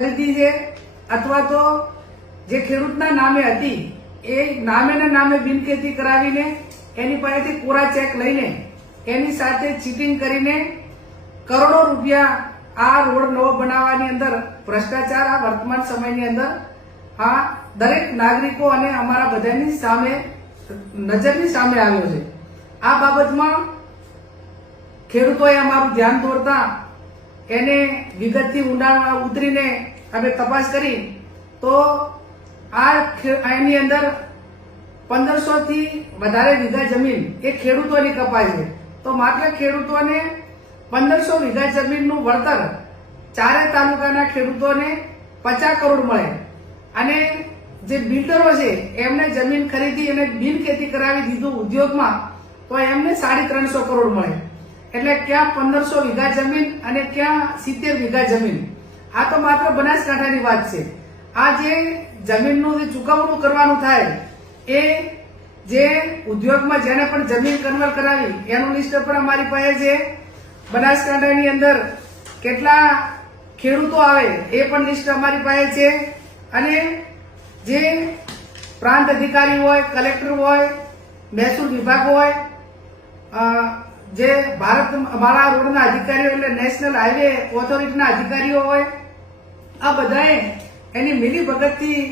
ખરીદી છે, અથવા તો જે ખેડૂતના નામે હતી, એ નામેના નામે બિનખેતી કરાવીને એની પાસેથી કોરા ચેક લઈને, એની સાથે ચીટિંગ કરીને કરોડો રૂપિયા આ રોડ નવો બનાવવાની અંદર ભ્રષ્ટાચાર, આ વર્તમાન સમયની અંદર આ દરેક નાગરિકો અને અમારા બધાની સામે, નજરની સામે આવ્યો છે. આ બાબતમાં ખેડૂતોએ અમારું ધ્યાન દોરતા એને વિગતથી ઊંડાણમાં ઉતરીને અમે તપાસ કરી, તો આ એની અંદર પંદરસો થી વધારે વીઘા જમીન, એ ખેડૂતોની કપાય છે. તો માત્ર ખેડૂતોને પંદરસો વીઘા જમીનનું વળતર ચારે તાલુકાના ખેડૂતોને પચાસ કરોડ મળે. અને જે બિલ્ડરો છે, એમને જમીન ખરીદી અને બિન ખેતી કરાવી દીધું ઉદ્યોગમાં, તો એમને સાડી ત્રણસો કરોડ મળે. એટલે ક્યાં પંદરસો વીઘા જમીન અને ક્યાં સિત્તેર વીઘા જમીન? આ તો માત્ર બનાસકાંઠાની વાત છે. આ જે જમીનનું જે ચુકવણું કરવાનું થાય, એ જે ઉદ્યોગમાં જેને પણ જમીન કન્વર્ટ કરાવી, એનું લિસ્ટ પણ અમારી પાસે છે. બનાસકાંઠાની અંદર કેટલા ખેડૂતો આવે, એ પણ લિસ્ટ અમારી પાસે છે. અને જે પ્રાંત અધિકારી હોય કલેક્ટર હોય, મહેસૂલ વિભાગ હોય જે ભારત માળા રોડના અધિકારીઓ એટલે નેશનલ હાઈવે ઓથોરિટીના અધિકારીઓ હોય, આ બધાએ એની મિલી ભગતથી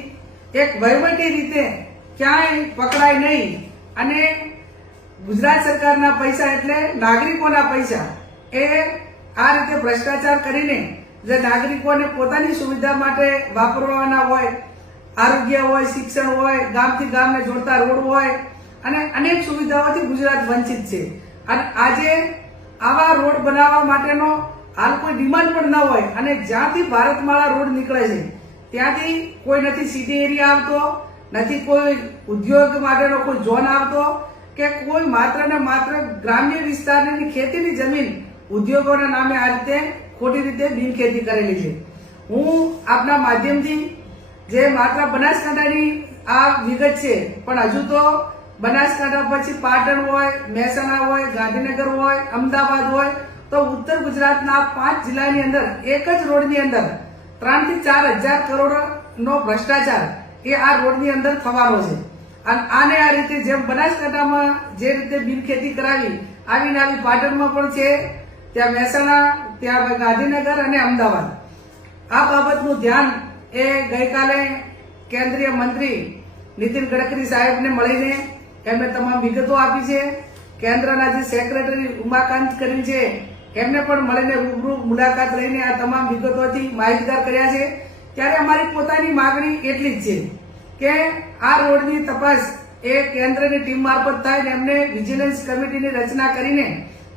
એક વહીવટી રીતે ક્યાંય પકડાય નહીં. અને ગુજરાત સરકારના પૈસા એટલે નાગરિકોના પૈસા. એ આ રીતે ભ્રષ્ટાચાર કરીને જે નાગરિકોને પોતાની સુવિધા માટે વાપરવાના હોય, આરોગ્ય હોય, શિક્ષણ હોય, ગામથી ગામને જોડતા રોડ હોય, અને અનેક સુવિધાઓથી ગુજરાત વંચિત છે. અને આજે આવા રોડ બનાવવા માટેનો હાલ કોઈ ડિમાન્ડ પણ ન હોય અને જ્યાંથી ભારતમાળા રોડ નીકળે છે, ત્યાંથી કોઈ નથી સિટી એરિયા આવતો, નથી કોઈ ઉદ્યોગ માટેનો કોઈ ઝોન આવતો, કે કોઈ માત્ર ને માત્ર ગ્રામ્ય વિસ્તારની ખેતીની જમીન ઉદ્યોગોના નામે આ રીતે ખોટી રીતે બિનખેતી કરેલી છે. હું આપના માધ્યમથી જે માત્ર બનાસકાંઠાની આ વિગત છે, પણ હજુ તો બનાસકાંઠા પછી પાટણ હોય, મહેસાણા હોય, ગાંધીનગર હોય, અમદાવાદ હોય, તો ઉત્તર ગુજરાતના પાંચ જિલ્લાની અંદર એક જ રોડની અંદર ત્રણથી ચાર હજાર કરોડ નો ભ્રષ્ટાચાર એ આ રોડની અંદર થવાનો છે. અને આને આ રીતે જેમ બનાસકાંઠામાં જે રીતે બિનખેતી કરાવી, આવીને આવી પાટણમાં પણ છે, ત્યાં મહેસાણા, ત્યાં ગાંધીનગર અને અમદાવાદ. આ બાબતનું ધ્યાન એ ગઈકાલે કેન્દ્રીય મંત્રી નીતિન ગડકરી સાહેબને મળીને એમને તમામ વિગતો આપી છે? કેન્દ્રના જે સેક્રેટરી ઉમાકાંત કરી છે, એમને પણ મળીને રૂબરૂ મુલાકાત લઈને આ તમામ વિગતોથી માહિતગાર કર્યા છે. ત્યારે અમારી પોતાની માગણી એટલી જ છે કે આ રોડની તપાસ એ કેન્દ્રની ટીમ મારફત થાય ને એમને વિજિલન્સ કમિટીની રચના કરીને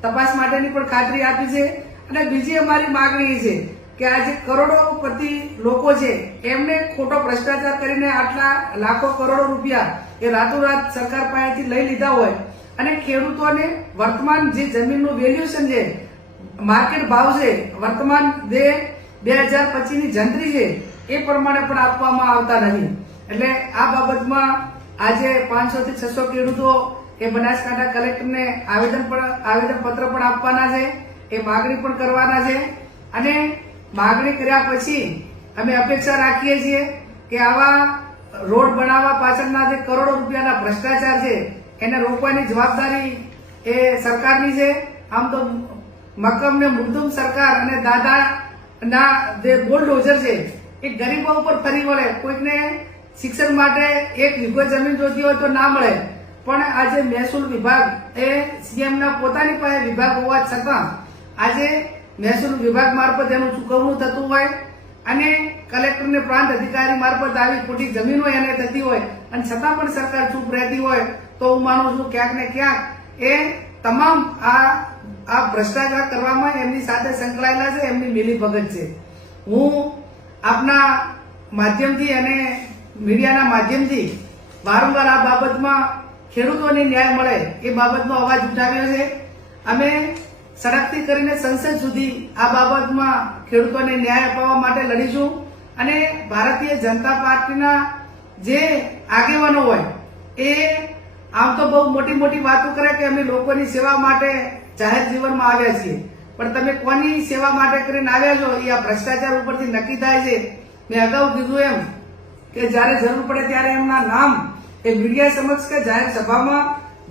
તપાસ માટેની પણ ખાતરી આપી છે. અને બીજી અમારી માગણી છે કે આજે કરોડોપતિ લોકો છે, એમને ખોટો ભ્રષ્ટાચાર કરીને આટલા લાખો કરોડો રૂપિયા એ રાતોરાત સરકાર પાસેથી લઈ લીધા હોય અને ખેડૂતોને વર્તમાન જે જમીનનું વેલ્યુએશન છે માર્કેટ ભાવ છે, વર્તમાન જે બે હજાર પચીસની જંત્રી છે, એ પ્રમાણે પણ આપવામાં આવતા નથી. એટલે આ બાબતમાં આજે પાંચસો થી છસો ખેડૂતો એ બનાસકાંઠા કલેક્ટરને આવેદન પણ આવેદન પત્ર પણ આપવાના છે, એ માગણી પણ કરવાના છે. અને માગણી કર્યા પછી અમે અપેક્ષા રાખીએ છીએ કે આવા રોડ બનાવવા પાછળના જે કરોડો રૂપિયાના ભ્રષ્ટાચાર છે, એને રોકવાની જવાબદારી એ સરકારની છે. આમ તો મક્કમ ને મૃદુમ સરકાર અને દાદા ના જે બુલડોઝર છે, એ ગરીબો ઉપર ફરી વળે. કોઈકને શિક્ષણ માટે એક વીઘો જમીન જોતી હોય તો ના મળે. પણ આજે મહેસૂલ વિભાગ એ સીએમના પોતાની પાસે વિભાગ હોવા છતાં આજે મહેસૂલ વિભાગ મારફત એનું ચૂકવણું થતું હોય અને કલેક્ટરને પ્રાંત અધિકારી મારફત આવી ખોટી જમીનો એને થતી હોય અને છતાં પણ સરકાર ચૂપ રહેતી હોય તો હું માનું છું ક્યાંક ને ક્યાંક એ તમામ આ આ ભ્રષ્ટાચાર કરવામાં એમની સાથે સંકળાયેલા છે, એમની મિલીભગત છે. હું આપના માધ્યમથી અને મીડિયાના માધ્યમથી વારંવાર આ બાબતમાં ખેડૂતોને ન્યાય મળે એ બાબતનો અવાજ ઉઠાવ્યો છે. અમે સડકથી કરીને સંસદ સુધી આ બાબતમાં ખેડૂતોને ન્યાય અપાવવા માટે લડીશું. અને ભારતીય જનતા પાર્ટીના જે આગેવાનો હોય, એ આમ તો બહુ મોટી મોટી વાતો કરે કે અમે લોકોની સેવા માટે જાહેર જીવનમાં આવ્યા છીએ. પણ તમે કોની સેવા માટે કરીને આવ્યા છો? એ આ ભ્રષ્ટાચાર ઉપરથી નક્કી થાય છે. મેં અગાઉ કીધું એમ કે જ્યારે જરૂર પડે ત્યારે એમના નામ એ મીડિયા સમક્ષ કે જાહેર સભામાં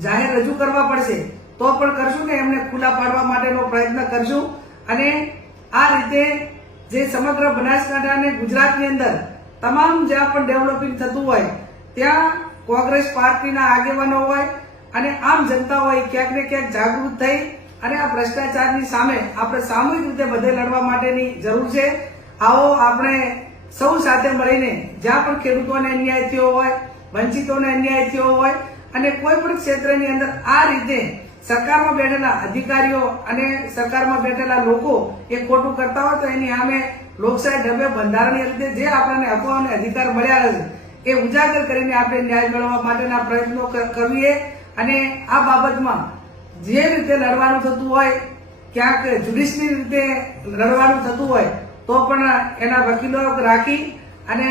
જાહેર રજૂ કરવા પડશે. તો પણ કરશું ને એમને ખુલ્લા પાડવા માટેનો પ્રયત્ન કરશું. અને આ રીતે જે સમગ્ર બનાસકાંઠા અને ગુજરાતની અંદર તમામ જ્યાં પણ ડેવલપિંગ થતું હોય, ત્યાં કોંગ્રેસ પાર્ટીના આગેવાનો હોય અને આમ જનતા હોય, ક્યાંક ને ક્યાંક જાગૃત થઈ અને આ ભ્રષ્ટાચારની સામે આપણે સામૂહિક રીતે બધે લડવા માટેની જરૂર છે. આવો આપણે સૌ સાથે મળીને જ્યાં પણ ખેડૂતોને અન્યાય થયો હોય, વંચિતોને અન્યાય થયો હોય અને કોઈ પણ ક્ષેત્રની અંદર આ રીતે સરકારમાં બેઠેલા અધિકારીઓ અને સરકારમાં બેઠેલા લોકો એ ખોટું કરતા હોય તો એની સામે લોકશાહી ઢબે બંધારણીય રીતે જે આપણને હકો અને અધિકાર મળ્યા છે, એ ઉજાગર કરીને આપણે ન્યાય મેળવવા માટેના પ્રયત્નો કરીએ અને આ બાબતમાં જે રીતે લડવાનું થતું હોય, ક્યાંક જ્યુડિશની રીતે લડવાનું થતું હોય, તો પણ એના વકીલો રાખી અને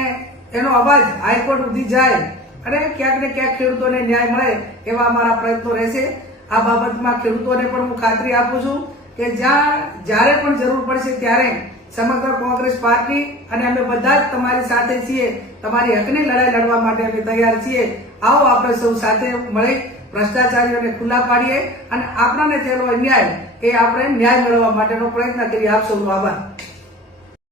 એનો અવાજ હાઈકોર્ટ સુધી જાય અને ક્યાંક ને ક્યાંક ખેડૂતોને ન્યાય મળે એવા અમારા પ્રયત્નો રહેશે. આ બાબતમાં ખેડૂતોને પણ હું ખાતરી આપું છું કે જ્યાં, જ્યારે પણ જરૂર પડશે ત્યારે સમગ્ર કોંગ્રેસ પાર્ટી અને અમે બધા જ તમારી સાથે છીએ, તમારી હકની લડાઈ લડવા માટે અમે તૈયાર છીએ, આવો આપણે સૌ સાથે મળી ભ્રષ્ટાચારીઓને ખુલ્લા પાડીએ અને આપણાને થયેલો અન્યાય એ આપણે ન્યાય મેળવવા માટેનો પ્રયત્ન કરીએ. આપ સૌનો આભાર.